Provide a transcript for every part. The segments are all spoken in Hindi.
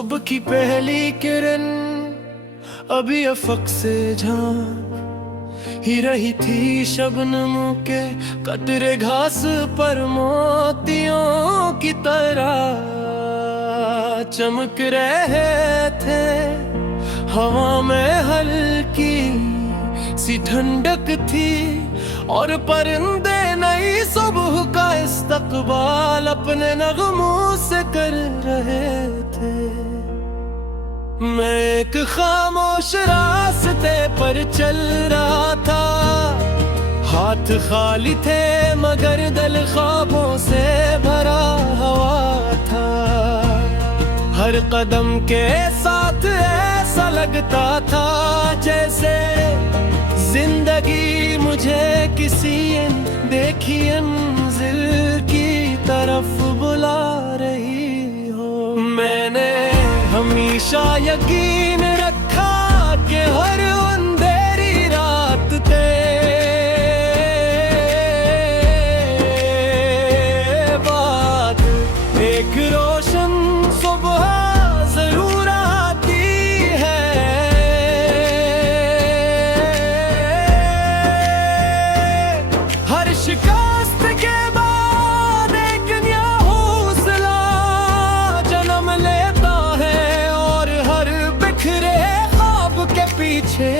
सुबह की पहली किरण अभी अफक से झांक ही रही थी शबनम के कतरे घास पर मोतियों की तरह चमक रहे थे। हवा में हल्की सी ठंडक थी और परिंदे नई सुबह का इस्तकबाल अपने नगमों से कर रहे थे। मैं एक खामोश रास्ते पर चल रहा था, हाथ खाली थे मगर दिल ख्वाबों से भरा हुआ था। हर कदम के साथ ऐसा लगता था जैसे जिंदगी मुझे किसी देखी मंजिल की तरफ बुला रही हो। मैंने हमेशा यकीन रखा कि हर अंधेरी रात ते बाद एक रोशन सुबह जरूर आती है। हर शिकस्त के बाद एक नया हौसला जन्म लेता है और हर बिखरे ख्वाब के पीछे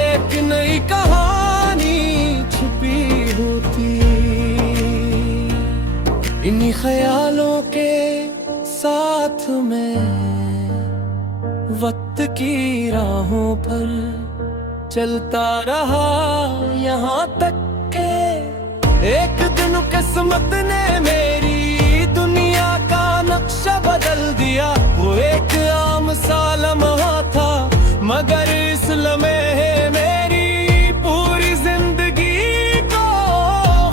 एक नई कहानी छुपी होती। इन्हीं ख्यालों के साथ में वक्त की राहों पर चलता रहा यहाँ तक के एक दिन किस्मत ने मेरी दुनिया का नक्शा बदल दिया। वो एक आम सा लम्हा था मगर इस लम्हे मेरी पूरी जिंदगी को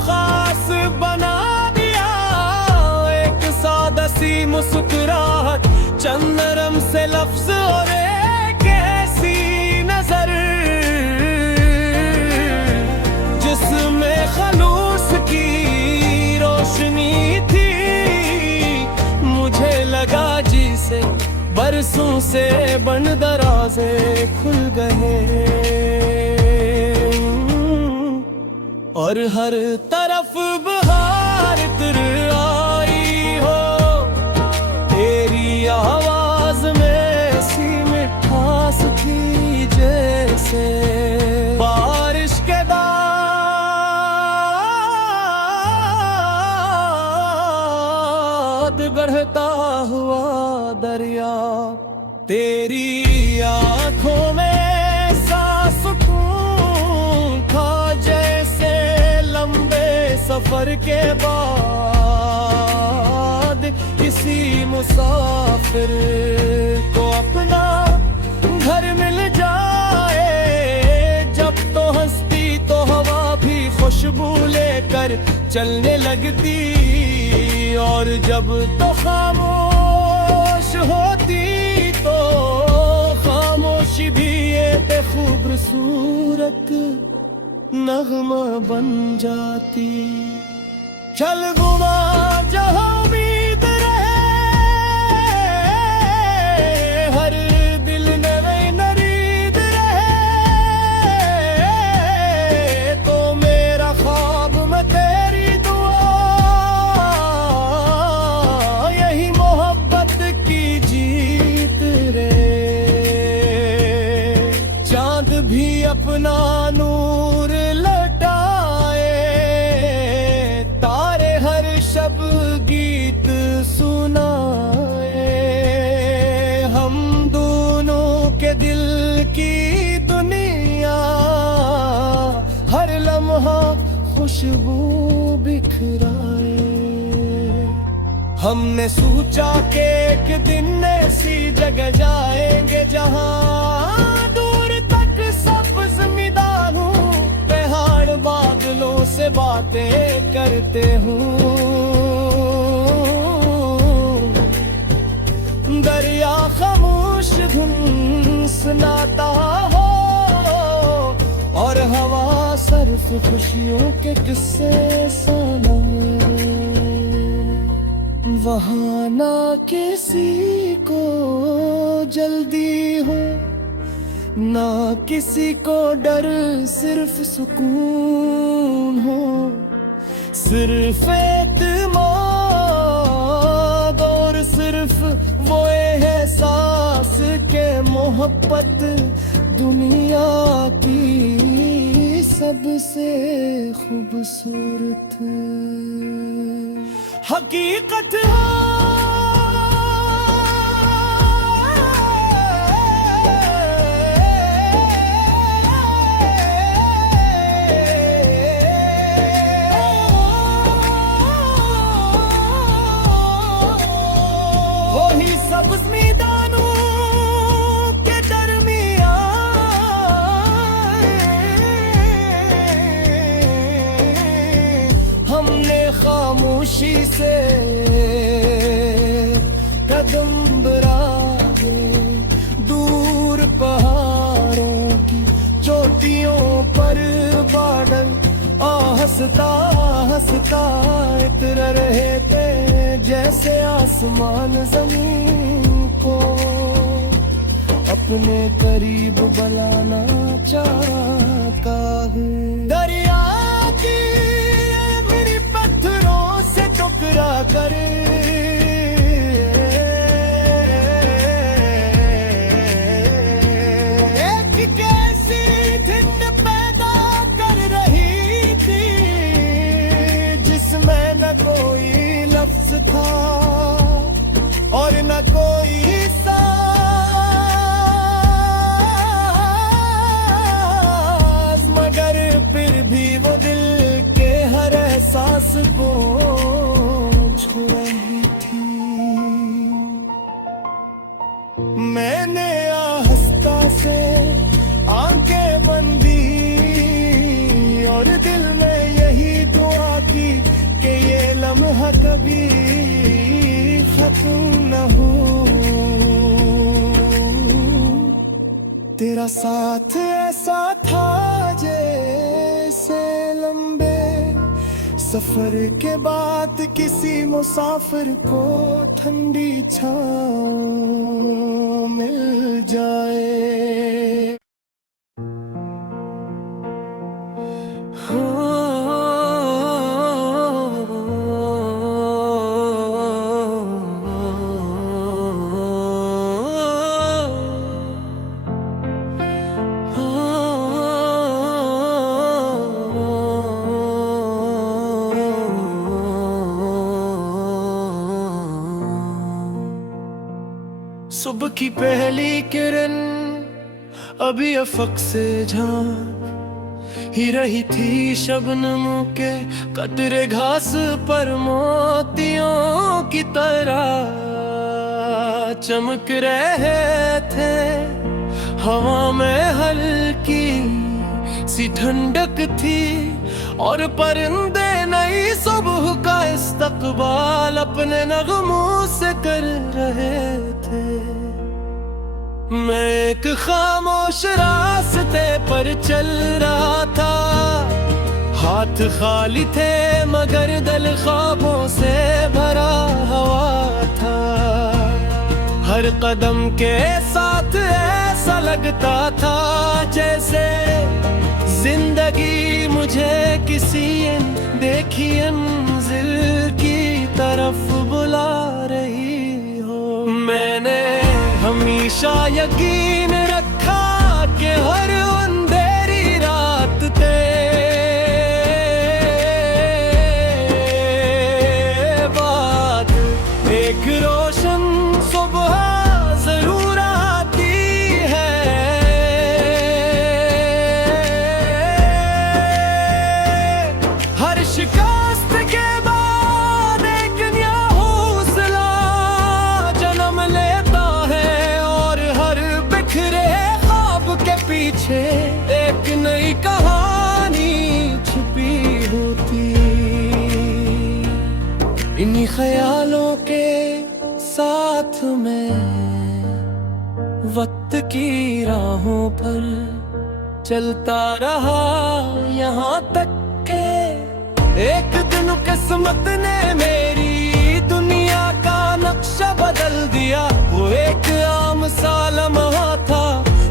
खास बना दिया। एक सादा सी मुस्कुराहट, चंद नरम से लफ्ज और एक ऐसी नजर जिसमें खलूस की रोशनी थी। मुझे लगा जिसे बरसों से बंद दरवाजे खुल गए और हर तरफ बहार तर आई हो। तेरी आवाज में सी मिठास थी जैसे बारिश के बढ़ता हुआ दरिया। तेरी आंखों में सांस सुकून था जैसे लंबे सफर के बाद किसी मुसाफिर को अपना घर मिल जाए। जब तो हंसती तो हवा भी खुशबू लेकर चलने लगती और जब तो खामोश होती तो खामोशी भी एक खूबसूरत नगमा बन जाती। चल घुमा जहाँ उम्मीद रहे, हर दिल नई नरीद रहे तो मेरा ख्वाब में तेरी भी अपना नूर लौटाए। तारे हर शब गीत सुनाए। हम दोनों के दिल की दुनिया हर लम्हा खुशबू बिखराए। हमने सोचा कि एक दिन ऐसी जगह जाएंगे जहां बादलों से बातें करते हूँ। दरिया खामोश धुन सुनाता हो और हवा सर्फ खुशियों के किस्से सुनाए। वहाँ ना किसी को जल्दी हो, ना किसी को डर, सिर्फ सुकून हो। सिर्फ एतमाद और सिर्फ वो एहसास के मोहब्बत दुनिया की सबसे खूबसूरत हकीकत है। वही सब्ज़ मैदानों के दरमियान हमने खामोशी से कदम बढ़ाए, दूर पहाड़ों की चोटियों पर बादल हंसता हंसता इतर रहे थे, जैसे आसमान जमीन को अपने करीब बुलाना चाहता है। दरिया की मेरी पत्थरों से टकरा कर एक कैसी धुन पैदा कर रही थी, जिसमें न कोई लफ्ज था और न कोई साज, मगर फिर भी वो दिल के हर एहसास को छू रही थी। मैंने आहिस्ता से आंखें बंदी और दिल में यही दुआ की कि ये लम्हा कभी खत्म न हो। तेरा साथ ऐसा था जैसे लंबे सफर के बाद किसी मुसाफिर को ठंडी छाँव मिल जाए। सुबह की पहली किरण अभी अफक से झांक ही रही थी, शबनम के कतरे घास पर मोतियों की तरह चमक रहे थे। हवा में हल्की सी ठंडक थी और परिंदे नई सुबह का इस्तकबाल अपने नगमों से कर रहे थे। मैं एक खामोश रास्ते पर चल रहा था, हाथ खाली थे मगर दिल ख्वाबों से भरा हुआ था। हर कदम के साथ ऐसा लगता था जैसे जिंदगी मुझे किसी देखी मंजिल की तरफ बुला रही हो। मैंने हमेशा यकीन रखा कि हर अंधेरी रात ते बाद एक रोशन सुबह जरूर आती है। हर शिकस्त के बाद एक नया हौसला जन्म लेता है और हर बिखरे ख्वाब के पीछे एक नई कहानी छुपी होती। इन्हीं ख्यालों के साथ में वक्त की राहों पर चलता रहा, यहाँ तक के एक दिन किस्मत ने मेरी दुनिया का नक्शा बदल दिया। वो एक आम सा लम्हा था,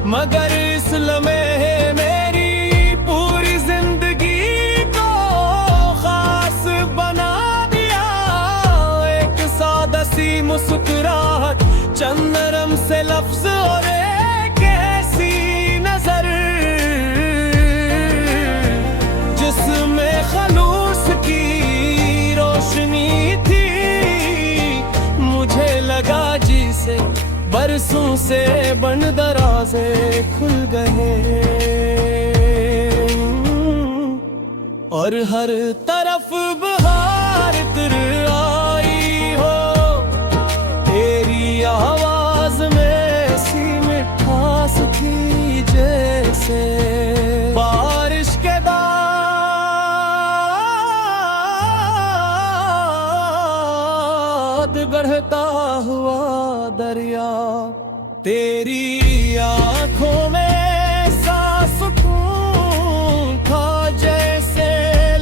मगर इस लम्हे मेरी पूरी जिंदगी को खास बना दिया। एक सादा सी मुस्कुराहट, चंद नरम से लफ्ज और एक ऐसी नजर जिसमें खलूस की रोशनी थी। मुझे लगा जिसे बरसों से बंद दरवाजे खुल गए और हर तरफ बहार तर आई हो। तेरी आवाज में सी मिठास थी जैसे बारिश के बढ़ता हुआ दरिया। तेरी आंखों में सांस सुकून था जैसे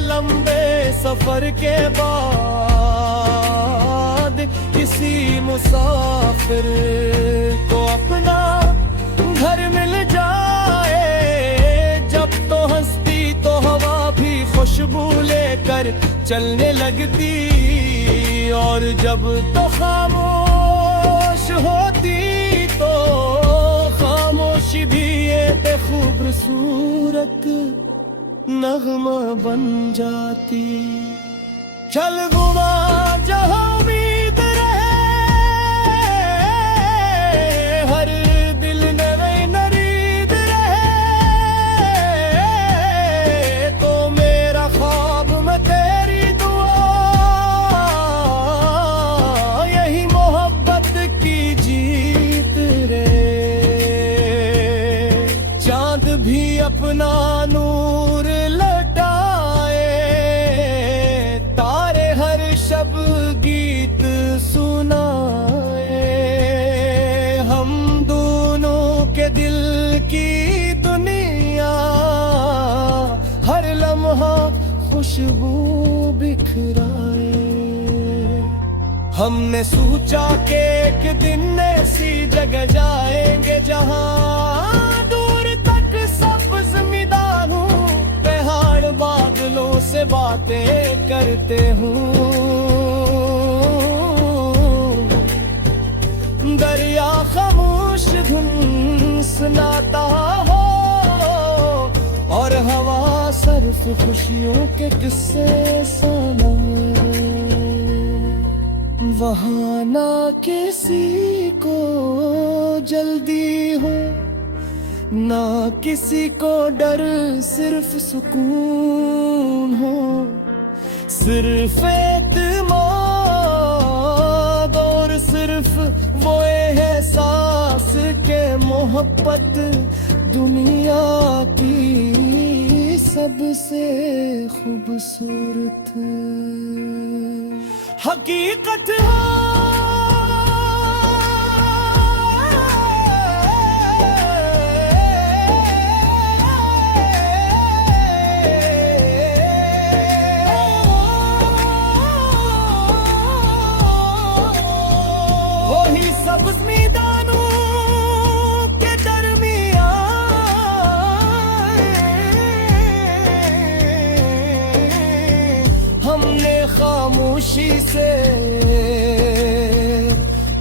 लंबे सफर के बाद किसी मुसाफिर को अपना घर मिल जाए। जब तो हंसती तो हवा भी खुशबू लेकर चलने लगती, और जब तो खामोश होती तो खामोशी भी एक खूबसूरत नगमा बन जाती। चल घुमा जहाँ उम्मीद रहे, हर दिल में नरीद रहे। तो मेरा ख्वाब में तेरी दुआ, यही मोहब्बत की जीत रे। चांद भी अपना नूर लटाए, तारे हर शब गीत सुनाए। हम दोनों के दिल की दुनिया हर लम्हा खुशबू बिखराए। हमने सोचा कि एक दिन ऐसी जगह जाएंगे जहां दूर तक सब्ज़ मैदानों, पहाड़ बादलों से बातें करते हूँ। दरिया खामोश धुन सुनाता हो, और हवा सर्फ खुशियों के किस्से सुनाए। वहाँ ना किसी को जल्दी हो, ना किसी को डर, सिर्फ सुकून हो। सिर्फ एतमाद और सिर्फ वो एहसास के मोहब्बत दुनिया की सबसे खूबसूरत हकीकत हो। वही सब्ज़ मैदानों के दरमियान हमने खामोशी से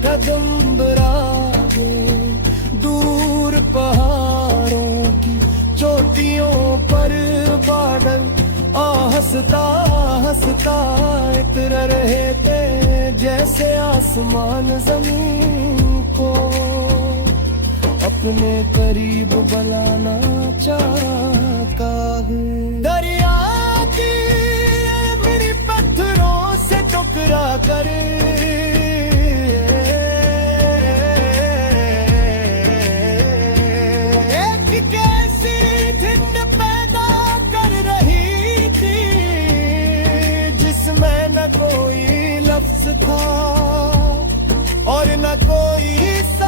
कदम बढ़ाए। दूर पहाड़ों की चोटियों पर बादल हंसता हंसता इतर रहे थे, जैसे आसमान जमीन को अपने करीब बनाना चाहता है। दरिया की मेरी पत्थरों से टकरा कर एक कैसी धुन पैदा कर रही थी, जिसमें न कोई लफ्ज था और न कोई साज,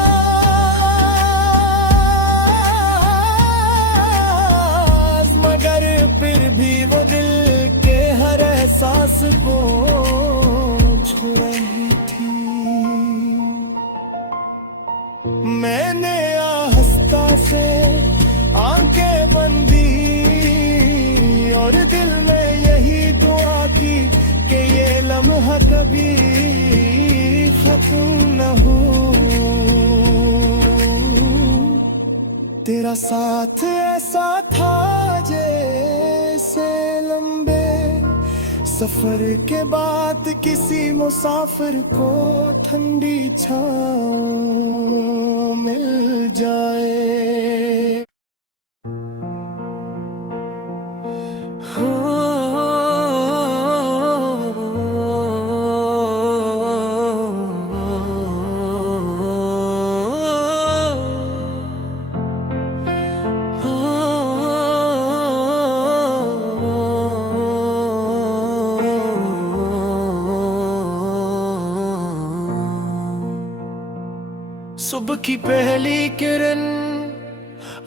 मगर फिर भी वो दिल के हर एहसास को छू रही। कभी खत्म न हो। तेरा साथ ऐसा था जैसे लंबे सफर के बाद किसी मुसाफिर को ठंडी छाँव मिल जाए। सुबह की पहली किरण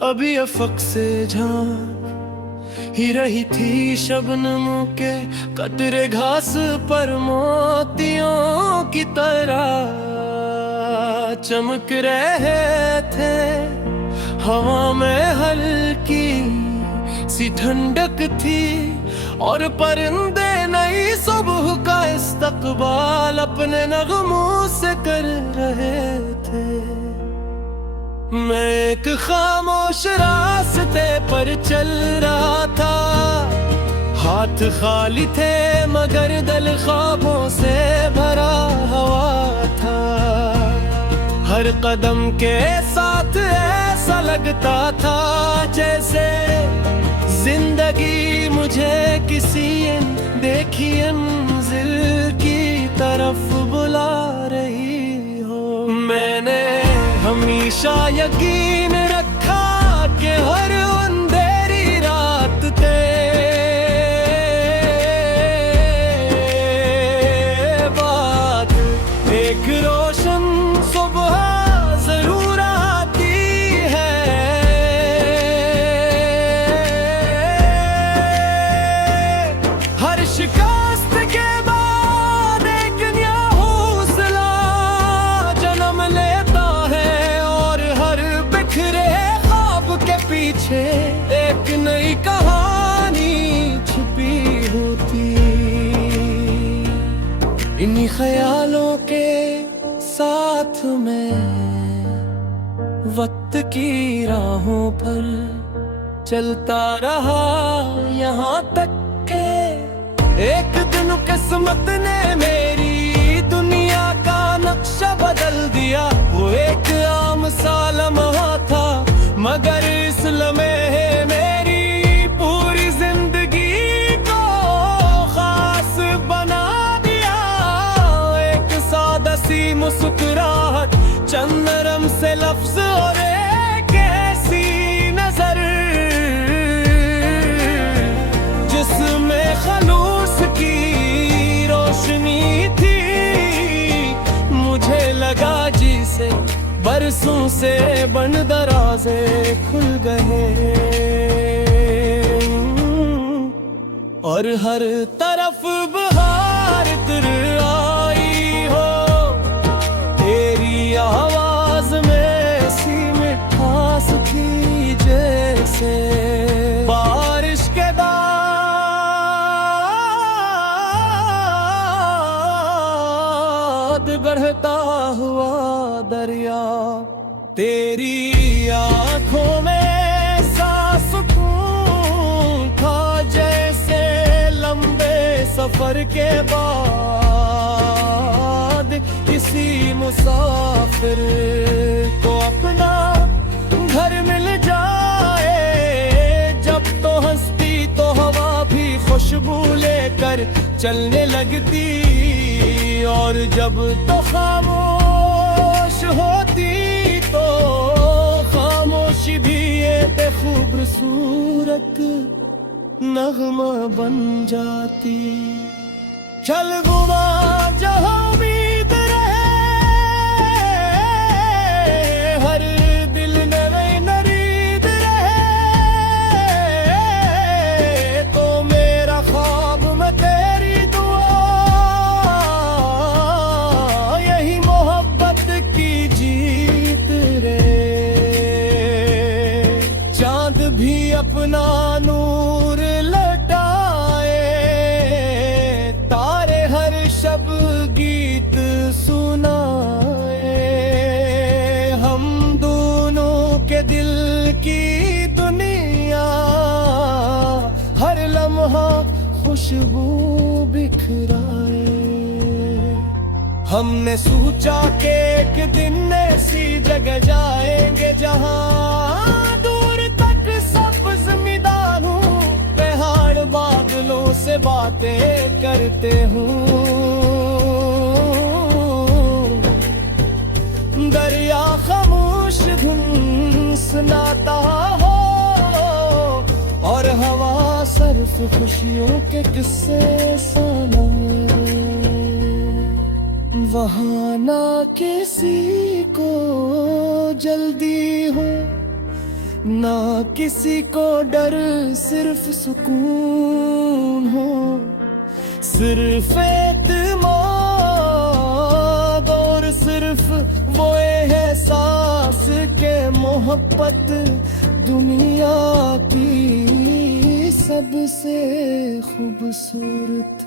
अभी अफक से झांक ही रही थी शबनमों के कतरे घास पर मोतियों की तरह चमक रहे थे। हवा में हल्की सी ठंडक थी और परिंदे नई सुबह का इस्तकबाल अपने नगमों से कर रहे थे। मैं एक खामोश रास्ते पर चल रहा था, हाथ खाली थे मगर दिल ख्वाबों से भरा हुआ था। हर कदम के साथ ऐसा लगता था जैसे जिंदगी मुझे किसी देखी मंजिल की तरफ बुला रही हो। मैंने हमेशा यकीन रखा कि हर अंधेरी रात के बाद एक रोशन सुबह जरूर आती है। हर शिकस्त के बाद एक नया हौसला जन्म लेता है और हर बिखरे ख्वाब के पीछे एक नई कहानी छुपी होती। इन्हीं ख्यालों के साथ मैं वक्त की राहों पर चलता रहा, यहाँ तक के एक दिन किस्मत ने मेरी दुनिया का नक्शा बदल दिया। वो एक आम सा लम्हा था मगर इस लम्हे मेरी पूरी जिंदगी को खास बना दिया। एक सादा सी मुस्कुराहट, चंद नरम से लफ्ज और एक ऐसी नजर जिसमें खलूस की रोशनी थी। मुझे लगा जिसे बरसों से बंद दरवाजे खुल गए और हर तरफ बहार तर आई हो। तेरी आवाज में सी मिठास थी जैसे बारिश के बढ़ता हुआ दरिया। तेरी आंखों में सा सुकून था जैसे लंबे सफर के बाद किसी मुसाफिर को अपना घर मिल जाए। जब तो हंसती तो हवा भी खुशबू लेकर चलने लगती और जब तो खामोश होती तो खामोशी भी एक खूबसूरत नगमा बन जाती। चल गुमा जहाँ उम्मीद रहे, हर दिल नए नरीद रहे, तो मेरा ख्वाब में तेरी दुआ यही मोहब्बत की जीत रे। चांद भी अपना नूर लटाए, तारे हर शब खुशबू बिखराए। हमने सोचा कि एक दिन ऐसी जगह जाएंगे जहां दूर तक सब्ज़ मैदानों, पहाड़ बादलों से बातें करते हूँ, दरिया खामोश धुन सुनाता हो और हवा सिर्फ खुशियों के किस्से सुनाए। वहाँ ना किसी को जल्दी हो, ना किसी को डर, सिर्फ सुकून हो, सिर्फ एतमाद और सिर्फ वो एहसास के मोहब्बत दुनिया की सबसे खूबसूरत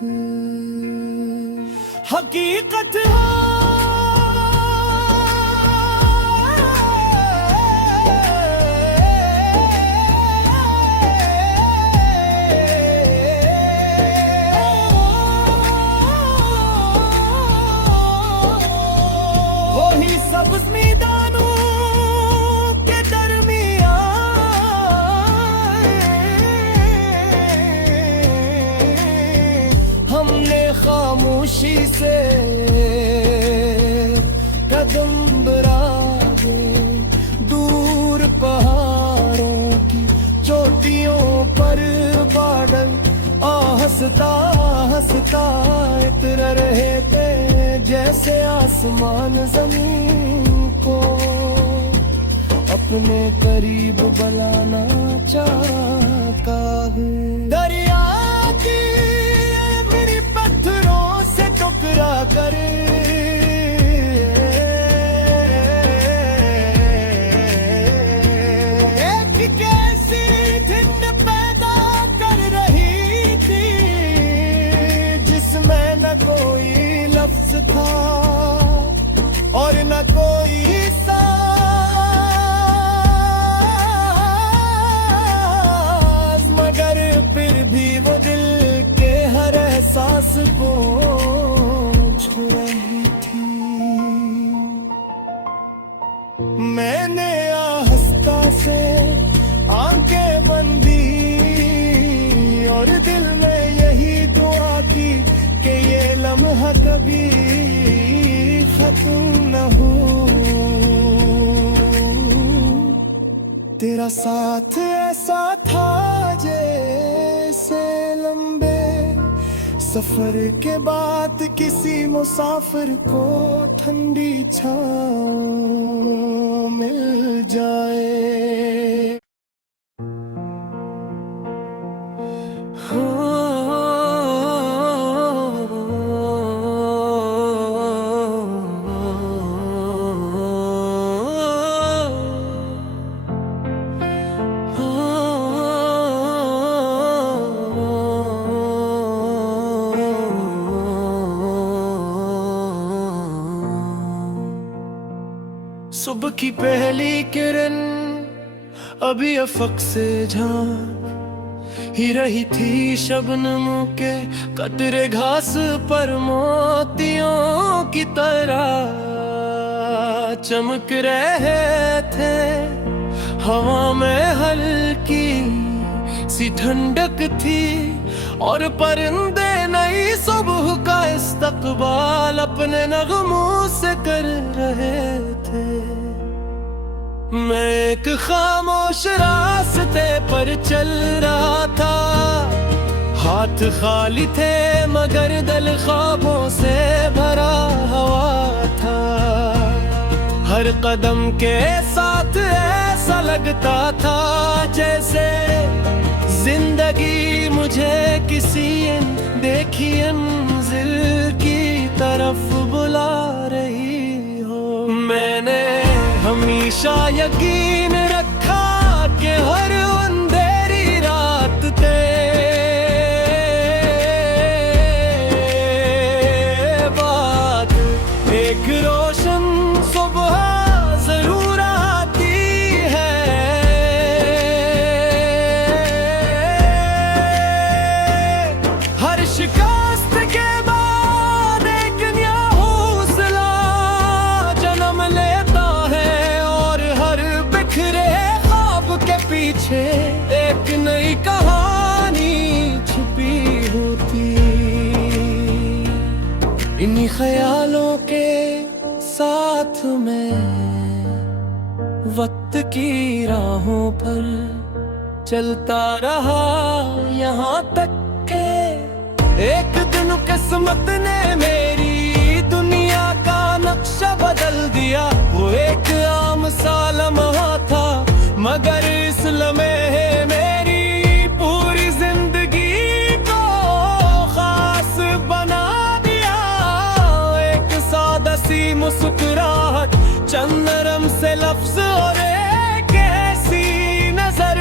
हकीकत है। वही सब्ज़ मैदानों के दरमियां हमने खामोशी से कदम बढ़ाए, दूर पहाड़ों की चोटियों पर बादल हंसता हंसता इतर रहे थे, जैसे आसमान जमीन को अपने करीब बुलाना चाहता है। दरिया की मेरी पत्थरों से टकरा कर एक कैसी धुन पैदा कर रही थी, जिसमें न कोई लफ्ज था और न कोई साज, मगर फिर भी वो दिल के हर एहसास को छू रही थी। मैंने आहिस्ता से आंखें बंदी और दिल में यही दुआ की कि ये लम्हा कभी खत्म न हो। तेरा साथ ऐसा था जैसे लंबे सफर के बाद किसी मुसाफिर को ठंडी छाँव मिल जाए। सुबह की पहली किरण अभी अफक से झांक ही रही थी, शबनम के कतरे घास पर मोतियों की तरह चमक रहे थे। हवा में हल्की सी ठंडक थी और परिंदे नई सुबह का इस्तकबाल अपने नगमों से कर रहे थे। मैं एक खामोश रास्ते पर चल रहा था, हाथ खाली थे मगर दिल ख्वाबों से भरा हुआ था। हर कदम के साथ ऐसा लगता था जैसे जिंदगी मुझे किसी देखी मंजिल की तरफ बुला रही हो। मैंने हमेशा यकीन रखा कि हर अंधेरी रात के बाद एक रोशन सुबह जरूर आती है। ख्यालों के साथ में वक्त की राहों पर चलता रहा यहाँ तक के एक दिन किस्मत ने मेरी दुनिया का नक्शा बदल दिया। वो एक आम सा लम्हा था मगर इस लम्हे मेरी पूरी जिंदगी को खास बना दिया। एक सादा सी मुस्कुराहट, चंद नरम से लफ्ज और एक ऐसी नजर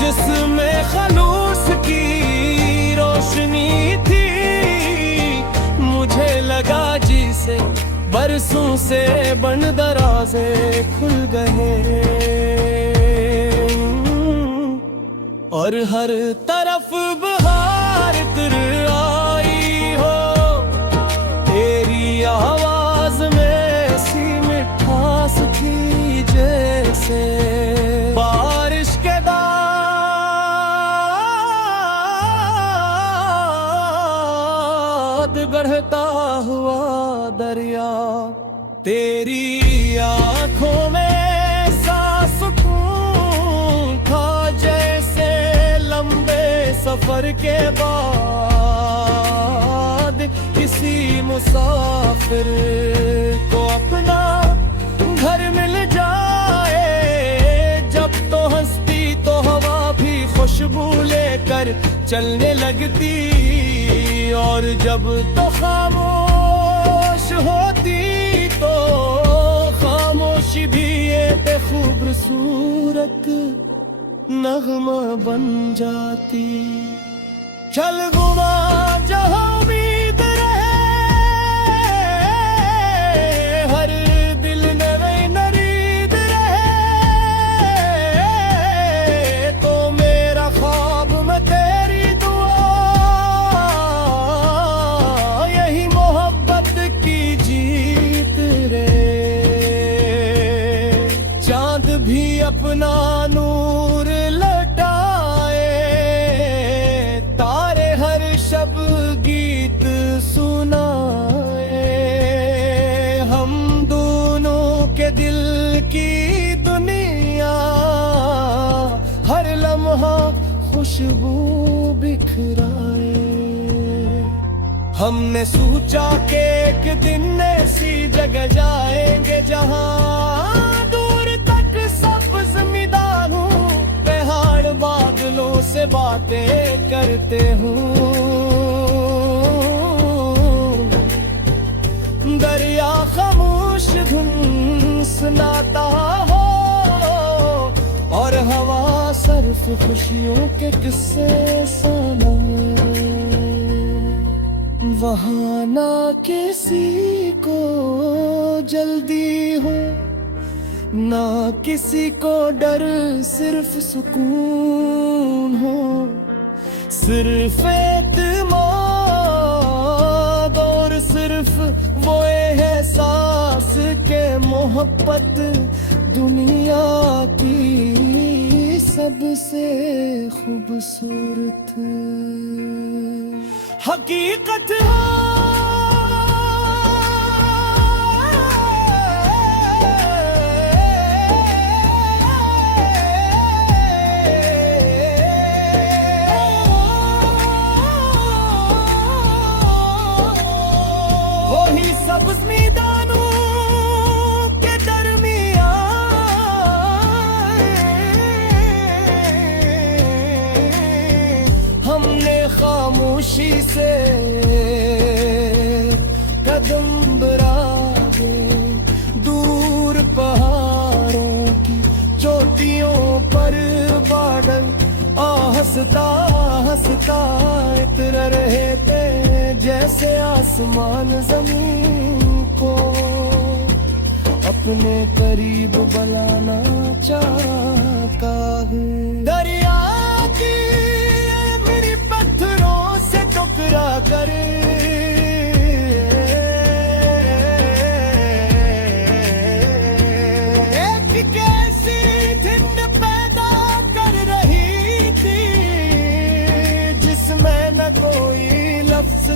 जिसमें खलूस की रोशनी थी। मुझे लगा जिसे बरसों से बंद दरवाजे खुल गए और हर तरफ बहार तर आई हो। तेरी आवाज में सी मिठास थी जैसे बारिश के बढ़ता हुआ दरिया। तेरी आंखों में सा सुकून था जैसे लंबे सफर के बाद किसी मुसाफिर को अपना घर मिल जाए। जब तो हंसती तो हवा भी खुशबू लेकर चलने लगती और जब तो खामोश होती तो खामोशी भी एक खूबसूरत नगमा बन जाती। चल गुमा जहाँ उम्मीद रहे, हर दिल नवे नरीद रहे। तो मेरा ख्वाब में तेरी दुआ, यही मोहब्बत की जीत रे। चांद भी अपना नूर लौटाए, तारे हर शब गीत सुनाए। हम दोनों के दिल की दुनिया हर लम्हा खुशबू बिखराए। हमने सोचा कि एक दिन ऐसी जगह जाएंगे जहां दूर तक सब्ज़ मैदानों, पहाड़ बादलों से बातें करते हूँ। दरिया खामोश धुन सुनाता हो और हवा सर्फ खुशियों के किस्से सुनाए। वहाँ ना किसी को जल्दी हो ना किसी को डर, सिर्फ सुकून हो। सिर्फ एतमाद और सिर्फ वो एहसास के मोहब्बत दुनिया की सबसे खूबसूरत हकीकत वही सब्ज़ मैदानों के दरमियां हमने खामोशी से कदम बढ़ाए। दूर पहाड़ों की चोटियों पर बादल हंसता हंसता इतर रहे थे जैसे आसमान जमीन को अपने करीब बुलाना चाहता है। दरिया की मेरी पत्थरों से टकरा कर एक कैसी धुन पैदा कर रही थी जिसमें न कोई लफ्ज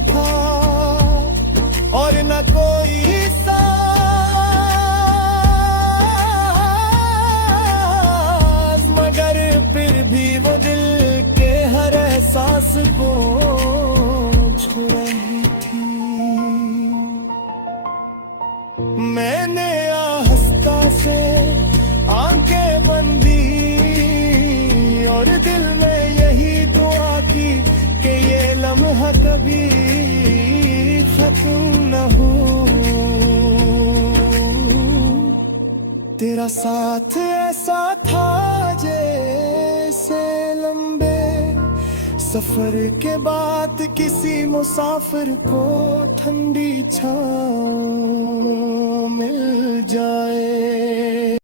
सांस पोंछ रही थी। मैंने आहिस्ता से आंखें बंदी और दिल में यही दुआ की कि ये लम्हा कभी खत्म न हो। तेरा साथ ऐसा था जैसे लंबे सफर के बाद किसी मुसाफिर को ठंडी छाँव मिल जाए।